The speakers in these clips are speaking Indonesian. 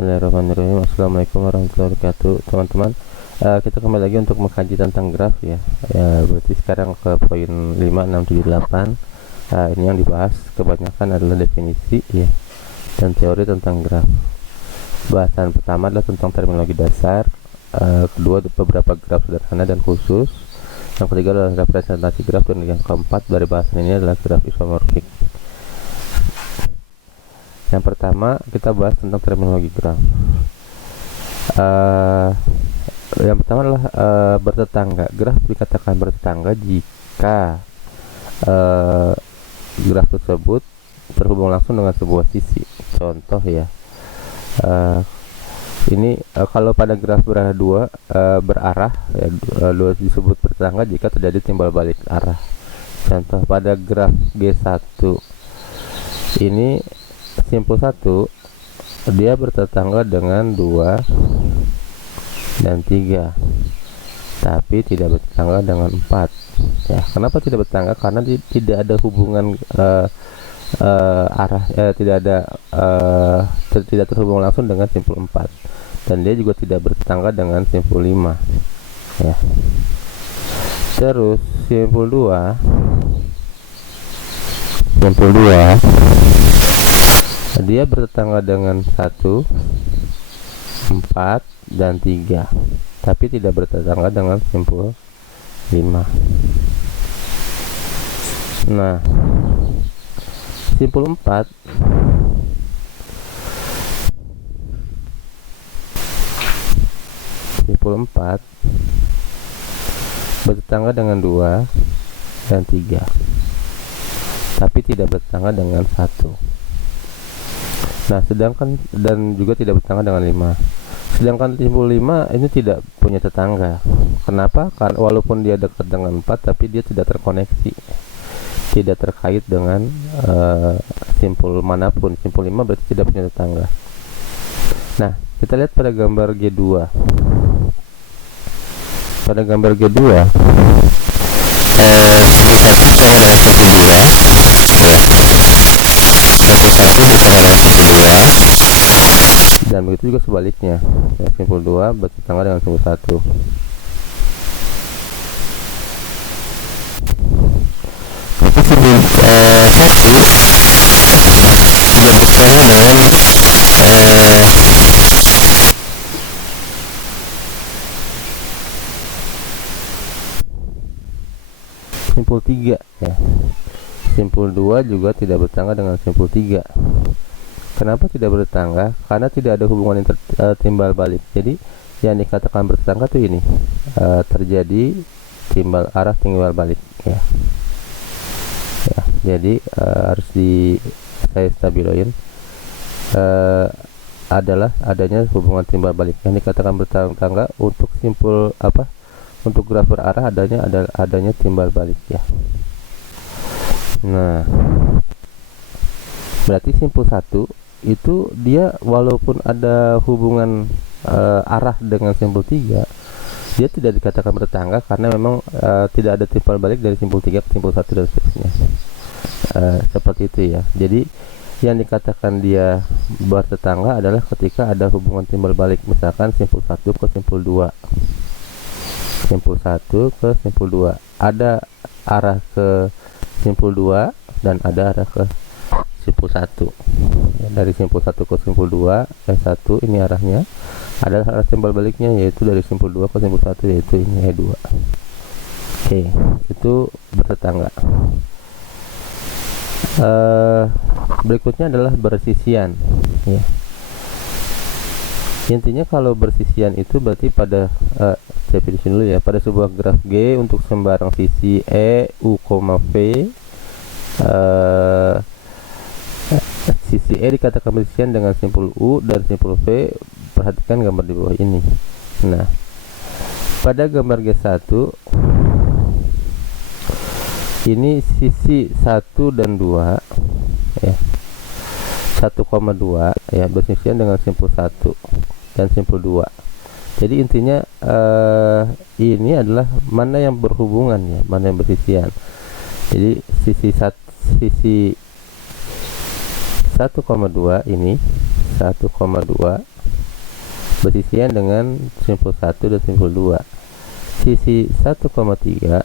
Bismillahirrahmanirrahim. Assalamualaikum warahmatullahi wabarakatuh, teman-teman. Kita kembali lagi untuk mengkaji tentang graf ya. Berarti sekarang ke poin 5, 6, 7, 8. Ini yang dibahas kebanyakan adalah definisi ya dan teori tentang graf. Bahasan pertama adalah tentang terminologi dasar. Kedua, beberapa graf sederhana dan khusus. Yang ketiga adalah representasi graf, dan yang keempat dari bahasan ini adalah graf isomorfik. Yang pertama kita bahas tentang terminologi graf. Yang pertama adalah bertetangga. Graf dikatakan bertetangga jika graf tersebut terhubung langsung dengan sebuah sisi. Contoh ya, ini kalau pada graf berarah dua berarah ya, dua disebut bertetangga jika terjadi timbal balik arah. Contoh pada graf G1 ini simpul 1 dia bertetangga dengan 2 dan 3, tapi tidak bertetangga dengan 4 ya. Kenapa tidak bertetangga? Karena tidak ada hubungan arah, tidak terhubung langsung dengan simpul 4, dan dia juga tidak bertetangga dengan simpul 5 ya. Terus simpul 2 dia bertetangga dengan 1, 4, dan 3, tapi tidak bertetangga dengan simpul 5. Nah, simpul 4 bertetangga dengan 2 dan 3, tapi tidak bertetangga dengan 1. Nah, sedangkan dan juga tidak bertetangga dengan 5. Sedangkan simpul 5 ini tidak punya tetangga. Kenapa? Karena walaupun dia dekat dengan 4, tapi dia tidak terkoneksi, tidak terkait dengan simpul manapun. Simpul 5 berarti tidak punya tetangga. Nah, kita lihat pada gambar G2. Pada gambar G2 dan begitu juga sebaliknya ya, simpul 2 bertetangga dengan simpul 1. Simpul 3 ya. Simpul 2 juga tidak bertetangga dengan simpul 3. Kenapa tidak bertetangga? Karena tidak ada hubungan timbal balik. Jadi yang dikatakan bertetangga tuh ini terjadi timbal arah timbal balik ya. Jadi harus saya stabiloin adalah adanya hubungan timbal balik. Yang dikatakan bertetangga untuk simpul untuk graf berarah adanya timbal balik ya. Nah, berarti simpul 1 itu dia walaupun ada hubungan arah dengan simpul 3, dia tidak dikatakan bertetangga karena memang tidak ada timbal balik dari simpul 3 ke simpul 1 dan seterusnya. Seperti itu ya. Jadi yang dikatakan dia bertetangga adalah ketika ada hubungan timbal balik, misalkan simpul 1 ke simpul 2. Simpul 1 ke simpul 2 ada arah ke simpul 2 dan ada arah ke simpul 1 ya. Dari simpul 1 ke simpul 2 E1 ini arahnya ada arah timbal baliknya, yaitu dari simpul 2 ke simpul 1, yaitu ini E2. Oke, itu bertetangga. Berikutnya adalah bersisian ya. Intinya kalau bersisian itu berarti pada definisi dulu ya, pada sebuah graf G untuk sembarang sisi E, U, V, sisi E dikatakan bersisian dengan simpul U dan simpul V. Perhatikan gambar di bawah ini. Nah, pada gambar G1 ini sisi 1 dan 2 ya, 1,2 ya, bersisian dengan simpul 1 dan simpul 2. Jadi intinya ini adalah mana yang berhubungan ya, mana yang bersisian. Jadi sisi 1,2 ini 1,2 bersisian dengan simpul 1 dan simpul 2. Sisi 1,3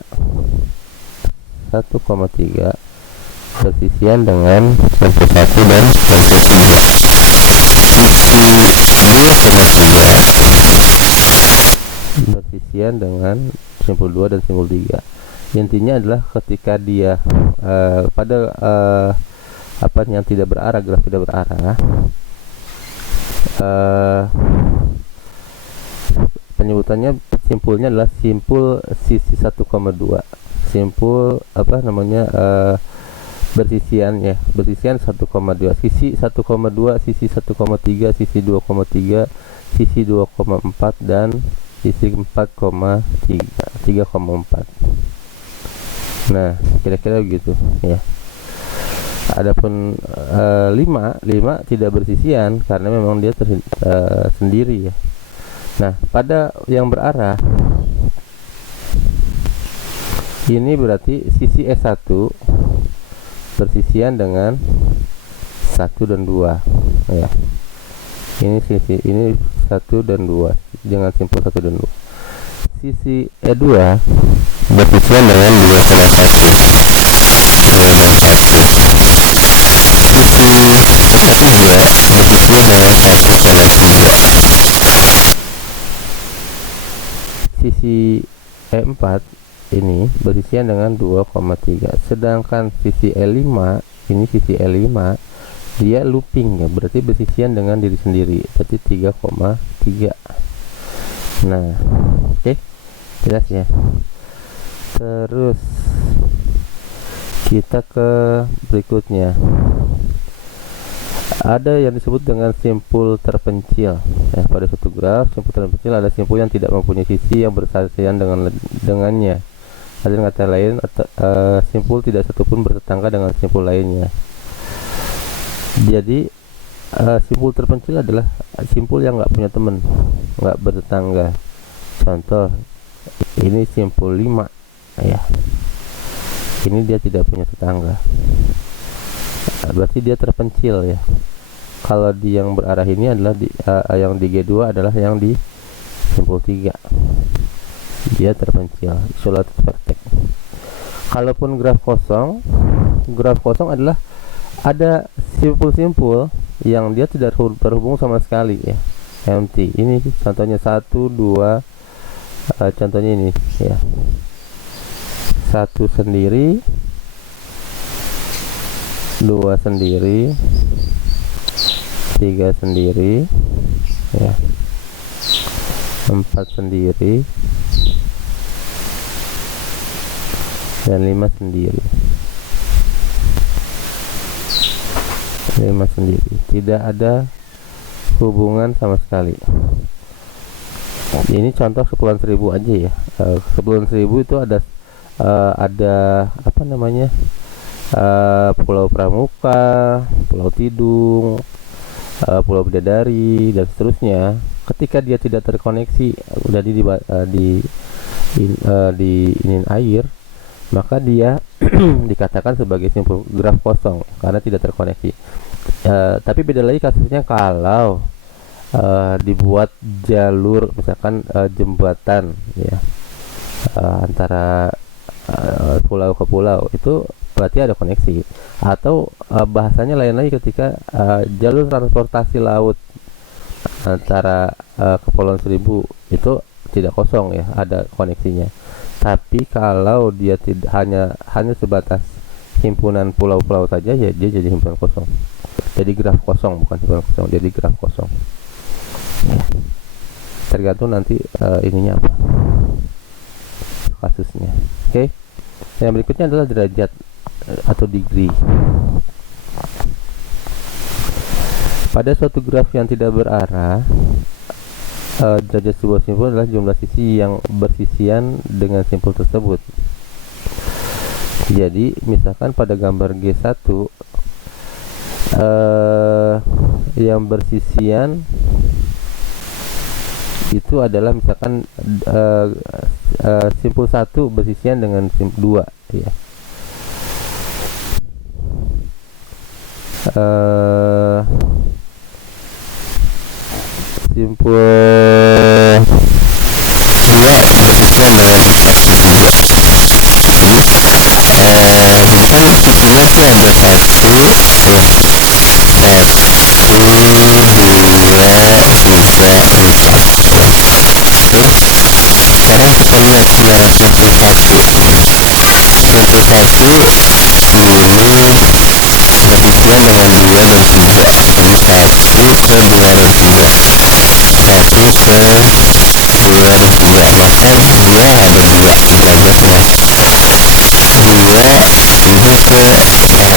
bersisian dengan simpul 1 dan simpul 3. Bersisian dengan simpul 2 dan simpul 3. Intinya adalah ketika dia pada apa yang tidak berarah, graf tidak berarah, penyebutannya simpulnya adalah simpul sisi 1,2, simpul apa namanya, bersisian ya, bersisian 1,2, sisi 1,2, sisi 1,3, sisi 2,3, sisi 2,4 dan sisi 4,3, 3,4. Nah, kira-kira begitu ya. Adapun 5 tidak bersisian karena memang dia sendiri ya. Nah, pada yang berarah ini berarti sisi S1 bersisian dengan 1 dan 2 ya. Ini sisi ini 1 dan 2 dengan simpul 1 dan 2. Sisi E2 bersisian dengan 2 sama 1. Sisi E4 ini bersisian dengan 2,3. Sedangkan sisi E5 ini, sisi E5 dia looping ya, berarti bersisian dengan diri sendiri, berarti 3,3. Nah, oke, jelas ya. Terus kita ke berikutnya. Ada yang disebut dengan simpul terpencil ya. Pada suatu graf, simpul terpencil ada simpul yang tidak mempunyai sisi yang bersisian dengannya. Ada kata lain, simpul tidak satupun bertetangga dengan simpul lainnya. Jadi simpul terpencil adalah simpul yang nggak punya teman, nggak bertetangga. Contoh, ini simpul 5 ya, ini dia tidak punya tetangga, berarti dia terpencil ya. Kalau di yang berarah ini adalah yang di G2 adalah yang di simpul 3, dia terpencil, isolated vertex. Kalaupun graf kosong adalah ada simpul-simpul yang dia tidak terhubung sama sekali ya, empty. Ini contohnya 1, 2, contohnya ini ya, 1 sendiri, 2 sendiri, 3 sendiri ya, 4 sendiri, dan 5 sendiri. 5 sendiri, tidak ada hubungan sama sekali. Ini contoh kepulauan Seribu aja ya. Kepulauan Seribu itu ada apa namanya, Pulau Pramuka, Pulau Tidung, Pulau Bidadari dan seterusnya. Ketika dia tidak terkoneksi udah di air, maka dia dikatakan sebagai simpul graf kosong karena tidak terkoneksi. Tapi beda lagi kasusnya kalau dibuat jalur, misalkan jembatan ya, antara pulau ke pulau, itu berarti ada koneksi. Atau bahasanya lain lagi ketika jalur transportasi laut antara Kepulauan Seribu itu tidak kosong ya, ada koneksinya. Tapi kalau dia tidak hanya sebatas himpunan pulau-pulau saja ya, dia jadi himpunan kosong, jadi graf kosong, bukan himpunan kosong, jadi graf kosong ya. Tergantung nanti ininya apa, kasusnya. Oke. Yang berikutnya adalah derajat atau degree. Pada suatu graf yang tidak berarah, derajat sebuah simpul adalah jumlah sisi yang bersisian dengan simpul tersebut. Jadi misalkan pada gambar G1 yang bersisian itu adalah misalkan simpul 1 bersisian dengan simpul 2 ya. simpul 2 berhubungan dengan 43. Jadi kan isinya tuh ada 1 ya, 1 2 3 4 ya. Terus sekarang kita lihat yang simpul 1. Simpul 1 ini berhubungan dengan 2 dan 3. Jadi 1 ke 2 dan 3. 1 ke 2 dan 3. Maka 2 ada 2 derajatnya. 2 ini ke 1.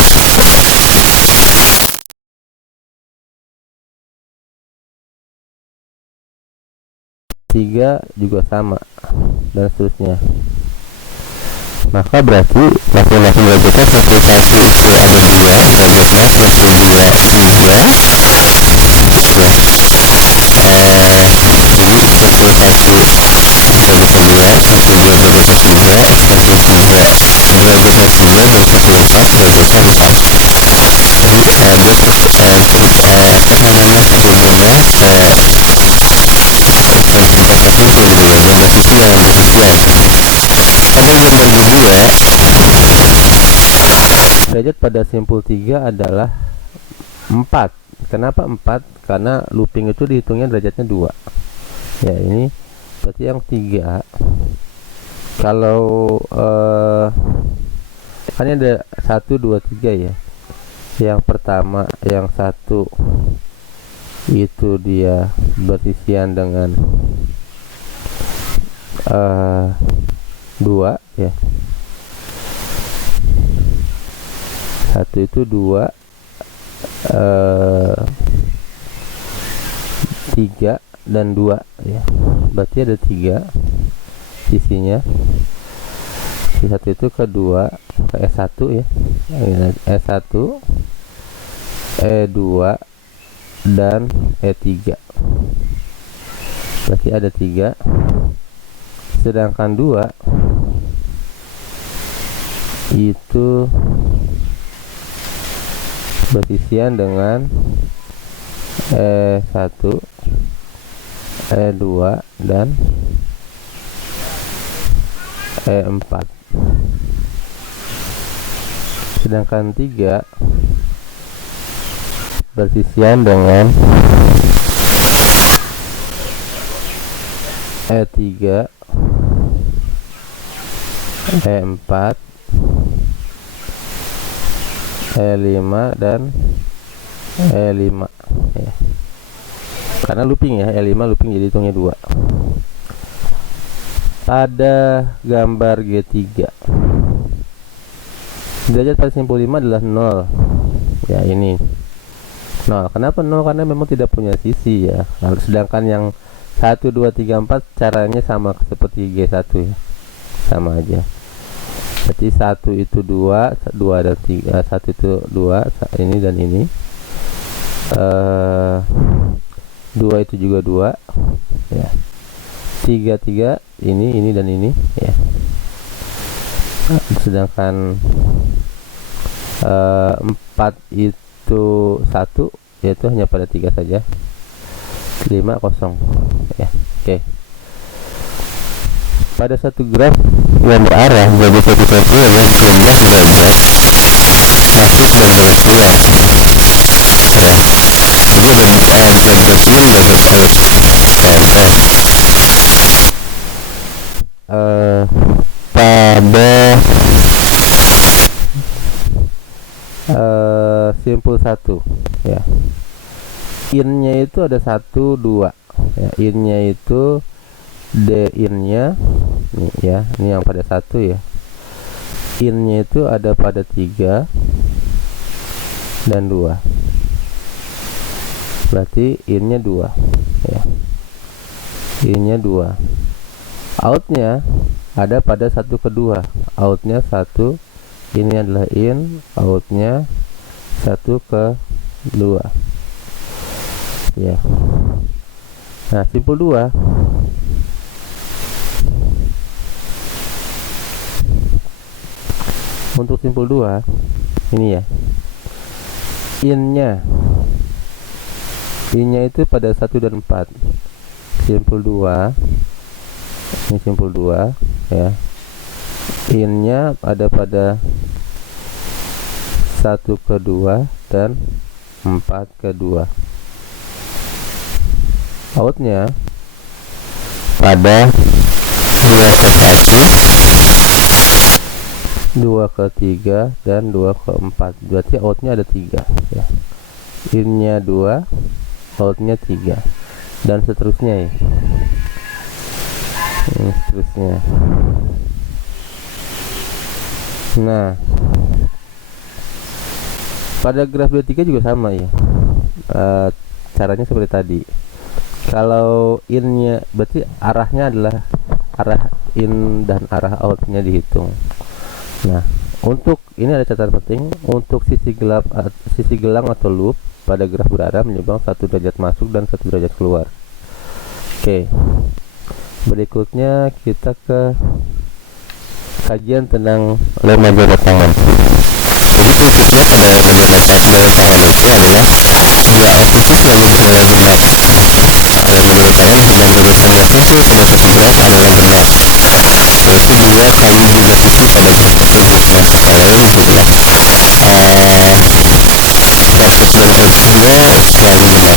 3 juga sama, dan seterusnya. Maka berarti masing-masing derajatnya simpul 1 itu ada 2 derajatnya, simpul 2 3. Jadi simpul 1 derajatnya 2, simpul 2 derajatnya 3, simpul 3 derajatnya 3, dan simpul 4 derajatnya 4. Jadi dia sebelumnya menceritakan simpul gitu ya, dan itu yang demikian. Kemudian yang kedua, Derajat pada simpul 3 adalah 4. Kenapa 4? Karena looping itu dihitungnya derajatnya 2. Ya, ini berarti yang 3. Kalau kan ini ada 1 2 3 ya. Yang pertama, yang 1 itu dia berisian dengan 2 ya. 1 itu 2, 3 dan 2 ya. Berarti ada 3 sisinya. Si 1 itu ke 2 ke S1 ya. S1, E2 dan E3. Berarti ada 3. Sedangkan 2 itu berisian dengan E1, E2 dan E4. Sedangkan 3 bersisian dengan E3, E4, E5 dan E5 ya. Karena looping ya, E5 looping jadi hitungnya 2. Pada gambar G3, derajat pada simpul 5 adalah 0 ya. Ini 0. Kenapa 0? Karena memang tidak punya sisi ya. Sedangkan yang 1 2 3 4 caranya sama seperti G1 ya, sama aja. Berarti 1 itu 2, 2 dan 3, 1 itu 2, ini dan ini. 2 itu juga 2 ya. 3 ini dan ini ya. Sedangkan 4 itu 1, yaitu hanya pada 3 saja. 5 0 ya. Oke. Pada satu graf yang berarah menjadi satu satunya adalah jumlah derajat masuk dan garis keluar ya. Jadi ada garis in dan garis out. Contoh pada simpul 1 ya, innya itu ada 1 2 ya. Innya itu D innya nih ya, ini yang pada 1 ya. Innya itu ada pada 3 dan 2. Berarti innya 2 ya. Innya 2. Outnya ada pada 1 ke 2. Outnya 1. Ini adalah in, outnya 1 ke 2 ya. Nah, simpul 2 untuk simpul 2 ini ya, innya I-nya itu pada 1 dan 4. Simpul 2. Ini simpul 2 ya. In-nya ada pada 1 ke 2 dan 4 ke 2. Out-nya pada 2 ke 1, 2 ke 3 dan 2 ke 4. Berarti out-nya ada 3 ya. In-nya 2, out-nya 3 dan seterusnya ya. Ini seterusnya. Nah, pada graf D3 juga sama ya. Caranya seperti tadi. Kalau in-nya berarti arahnya adalah arah in dan arah out-nya dihitung. Nah, untuk ini ada catatan penting, untuk sisi gelang atau loop pada graf berarah menyumbang 1 derajat masuk dan 1 derajat keluar. Oke. Berikutnya kita ke kajian tentang lemma jabat tangan. Jadi prinsipnya pada lemma jabat tangan itu adalah nggak otot itu selalu berjalan genap. Lemma jabat tangan yang jabatannya kumpul pada satu graf adalah genap, yaitu 2 kali jumlah sisi pada graf tersebut. Maksud saya itu adalah graf sequence X2 selalu genap.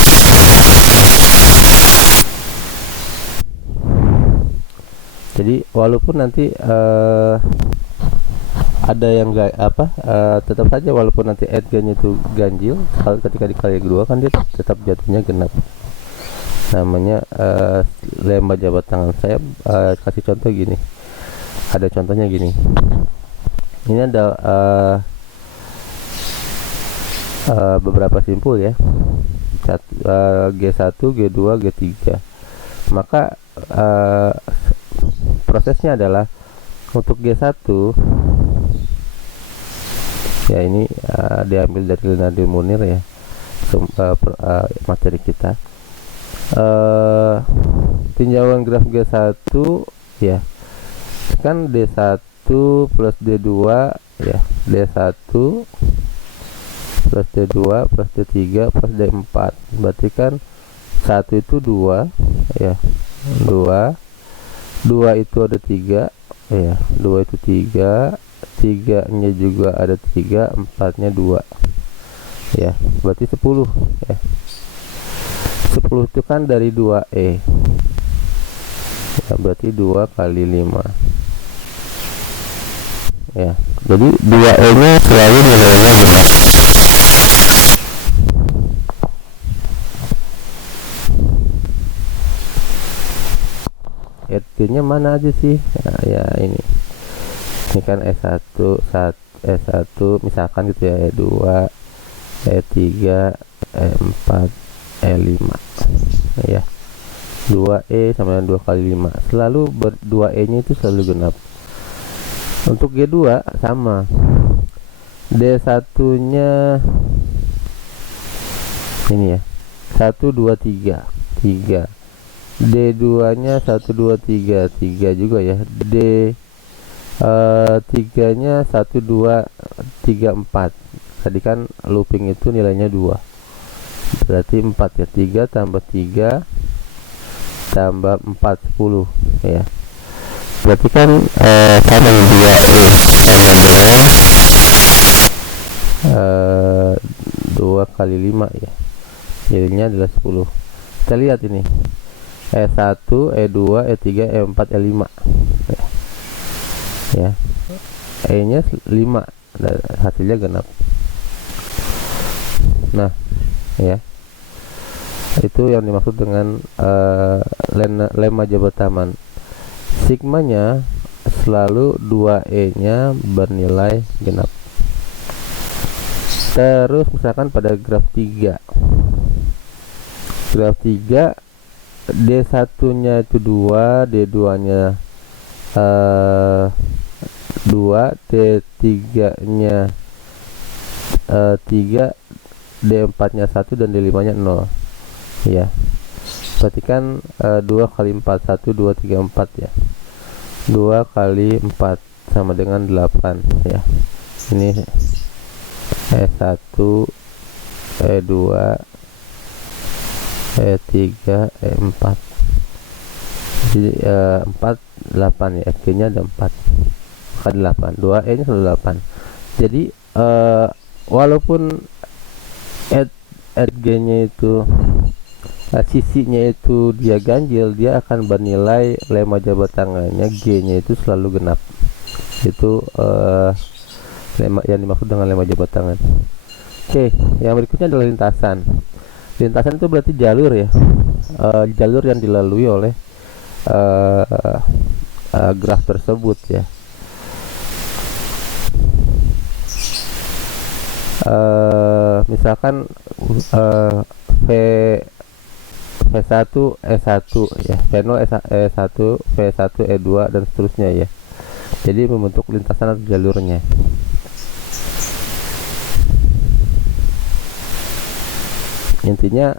Jadi walaupun nanti ada yang tetap saja walaupun nanti edge-nya itu ganjil, ketika dikali 2 kan dia tetap jatuhnya genap. Namanya lemma jabat tangan. Saya kasih contoh gini. Ada contohnya gini. Ini ada beberapa simpul ya. G1, G2, G3. Maka prosesnya adalah untuk G1 ya, ini diambil dari Nadir Munir ya, materi kita. Tinjauan graf G1 ya kan D1 plus D2 ya, D1 plus D2 plus D3 plus D4. Berarti kan 1 itu 2 ya, 2 itu ada 3 ya, 2 itu 3, 3 nya juga ada 3, 4 nya 2 ya, berarti 10 ya. 10 itu kan dari 2E ya, berarti 2 kali 5 ya. Jadi 2E nya selalu nilainya genap. RT-nya mana aja sih? Nah, ya ini kan E1 misalkan gitu ya, E2, E3, E4, E5 ya. 2E sama dengan 2 kali 5 selalu 2E nya itu selalu genap. Untuk G2 sama, D1 nya ini ya, 1, 2, 3 D2 nya 1, 2, 3 juga ya. D3 nya 1, 2, 3, 4. Tadi kan looping itu nilainya 2, berarti 4 ya. 3 tambah 3 tambah 4, 10 ya. Berarti kan sama dengan 2 kali 5 ya, jadinya adalah 10. Kita lihat ini E1, E2, E3, E4, E5 ya. E nya 5, hasilnya genap. Nah ya, itu yang dimaksud dengan lemma jabat tangan. Sigmanya selalu 2E nya bernilai genap. Terus misalkan pada graf 3, D1 nya itu 2, D2 nya 2, D3 nya 3, D4 nya 1 dan D5 nya 0 ya. Berarti kan 2 kali 4, 1, 2, 3, 4 ya. 2 kali 4 sama dengan 8 ya. Ini E1, E2, E3 E4. Jadi 4 8 ya, F nya ada 4 maka 8, 2 E nya selalu 8. Jadi walaupun G nya itu sisinya itu dia ganjil, dia akan bernilai lemma jabat tangannya G nya itu selalu genap. Itu lemma yang dimaksud dengan lemma jabat tangan. Oke, yang berikutnya adalah lintasan. Lintasan itu berarti jalur ya, jalur yang dilalui oleh graf tersebut ya. Misalkan V1 E1 ya, V0 E1 V1 E2 dan seterusnya ya. Jadi membentuk lintasan atau jalurnya. Intinya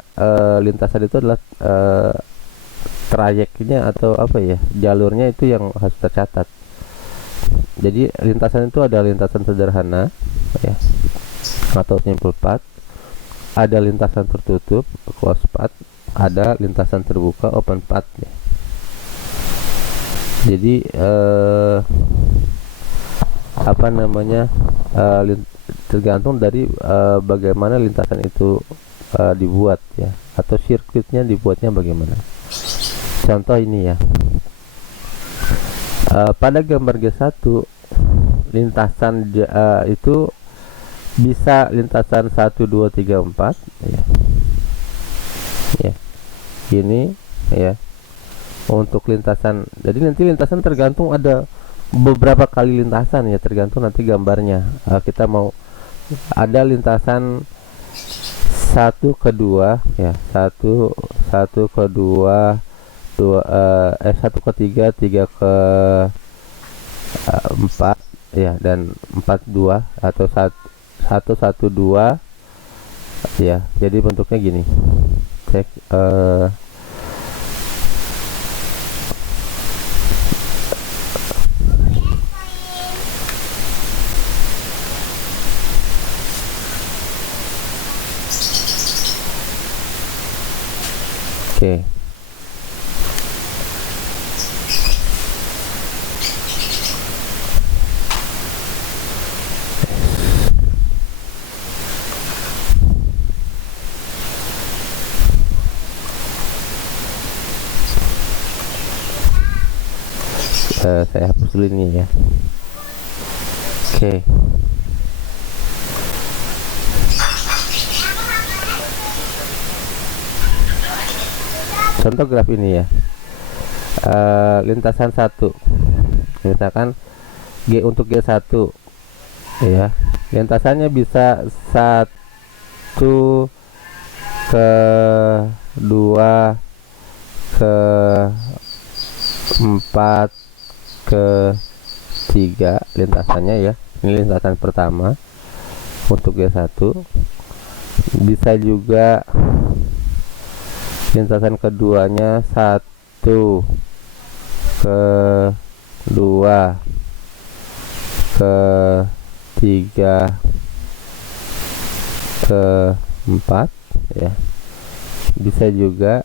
lintasan itu adalah trayeknya atau apa ya, jalurnya itu yang harus tercatat. Jadi lintasan itu ada lintasan sederhana ya, atau simple path, ada lintasan tertutup close path, ada lintasan terbuka open path ya. Jadi apa namanya, tergantung dari bagaimana lintasan itu dibuat ya, atau sirkuitnya dibuatnya bagaimana. Contoh ini ya, pada gambar G1 lintasan itu bisa lintasan 1 2 3 4 ya. Ya. Ini ya. Untuk lintasan, jadi nanti lintasan tergantung ada beberapa kali lintasan ya, tergantung nanti gambarnya. Kita mau ada lintasan 1 ke 2 ya, 1 ke 2 1 ke 3 3 ke 4 ya, dan 4 2 atau 1 1 2 ya. Jadi bentuknya gini. Cek oke. Saya hapus dulu ini ya. Oke. Contoh graf ini ya, lintasan 1 misalkan G, untuk G1 ya, lintasannya bisa 1 ke 2 ke 4 ke 3 lintasannya ya. Ini lintasan pertama untuk G1. Bisa juga lintasan keduanya 1 ke 2 ke 3 ke 4 ya. Bisa juga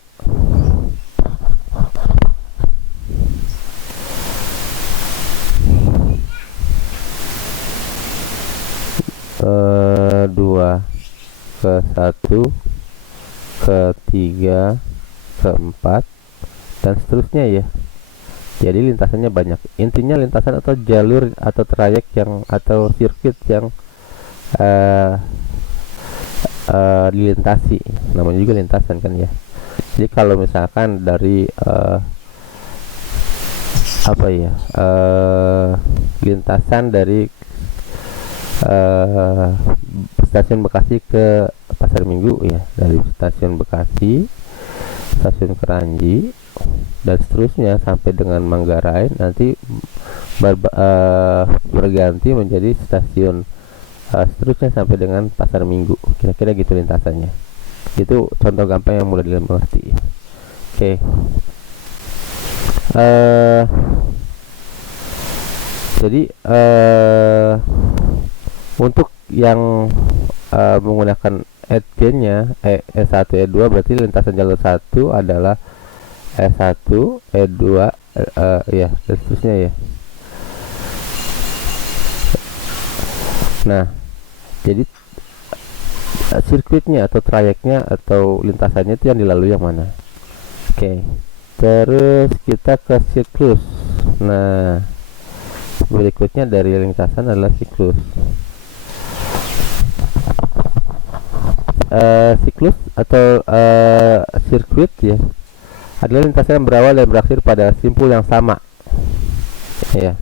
dua ke 1 ke 3 ke 4 dan seterusnya ya. Jadi lintasannya banyak. Intinya lintasan atau jalur atau trayek yang atau sirkuit yang dilintasi, namanya juga lintasan kan ya. Jadi kalau misalkan dari apa ya, lintasan dari stasiun Bekasi ke Pasar Minggu ya, dari stasiun Bekasi, stasiun Keranji dan seterusnya sampai dengan Manggarai, nanti berganti menjadi stasiun seterusnya sampai dengan Pasar Minggu. Kira-kira gitu lintasannya. Itu contoh gampang yang mudah dimengerti. Oke. Jadi untuk yang menggunakan E-nya E1 E2 berarti lintasan jalur 1 adalah E1 E2 ya dan seterusnya ya. Nah, jadi sirkuitnya atau trayeknya atau lintasannya itu yang dilalui yang mana? Oke. Terus kita ke siklus. Nah, berikutnya dari lintasan adalah siklus. Siklus atau sirkuit ya adalah lintasan yang berawal dan berakhir pada simpul yang sama. Ya,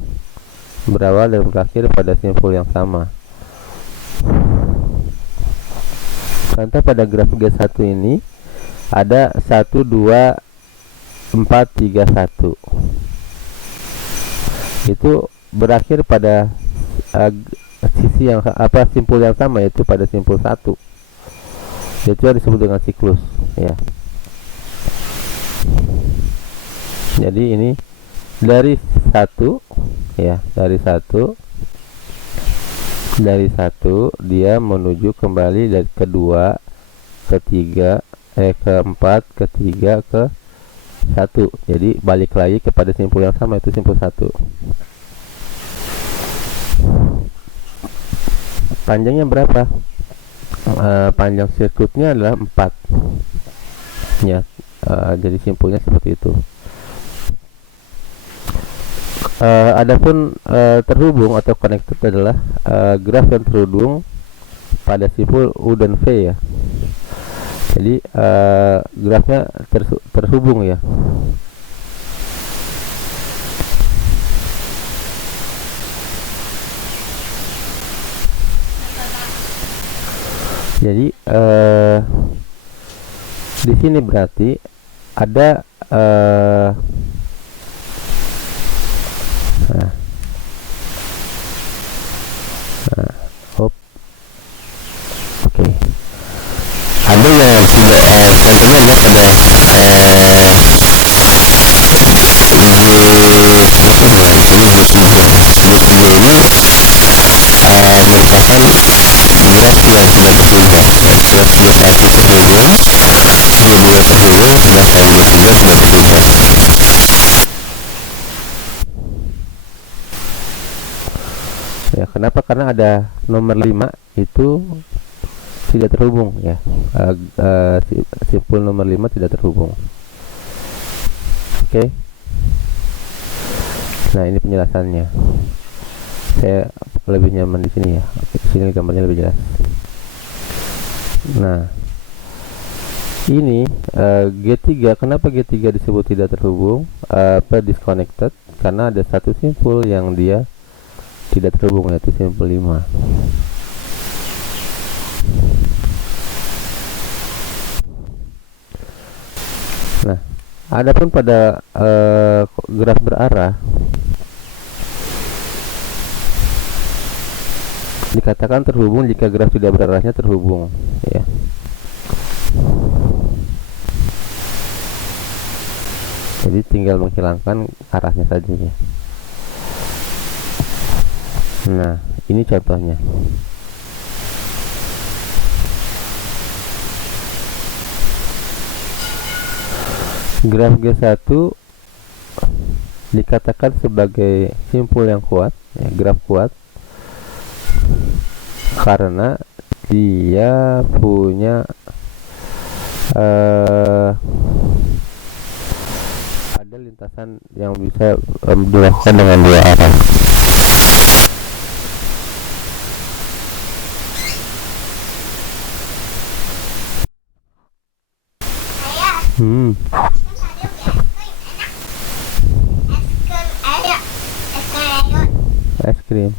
berawal dan berakhir pada simpul yang sama. Contoh pada graf G1 ini ada 1 2 4 3 1. Itu berakhir pada sisi yang simpul yang sama, yaitu pada simpul 1. Itu yang disebut dengan siklus ya. Jadi ini dari 1 ya, dari 1 dia menuju kembali dari kedua, ketiga, keempat, ketiga, ke 1. Jadi balik lagi kepada simpul yang sama, itu simpul 1. Panjangnya berapa? Panjang sirkuitnya adalah 4 ya. Jadi simpulnya seperti itu. Adapun terhubung atau connected adalah graf yang terhubung pada simpul U dan V ya. Jadi grafnya terhubung ya. Jadi di sini berarti ada oke. Ada yang tidak contohnya adalah pada Ya, kenapa? Karena ada nomor 5 itu tidak terhubung ya. Simpul nomor 5 tidak terhubung. Oke. Nah, ini penjelasannya. Saya lebih nyaman di sini ya. Di sini gambarnya lebih jelas. Nah, ini G3. Kenapa G3 disebut tidak terhubung? Disconnected? Karena ada satu simpul yang dia tidak terhubung, yaitu simpul 5. Nah, adapun pada graf berarah dikatakan terhubung jika graf tidak berarahnya terhubung ya. Jadi tinggal menghilangkan arahnya saja ya. Nah, ini contohnya. Graf G1 dikatakan sebagai simpul yang kuat ya, graf kuat, karena dia punya ada lintasan yang bisa dilakukan dengan dua arah. Es krim.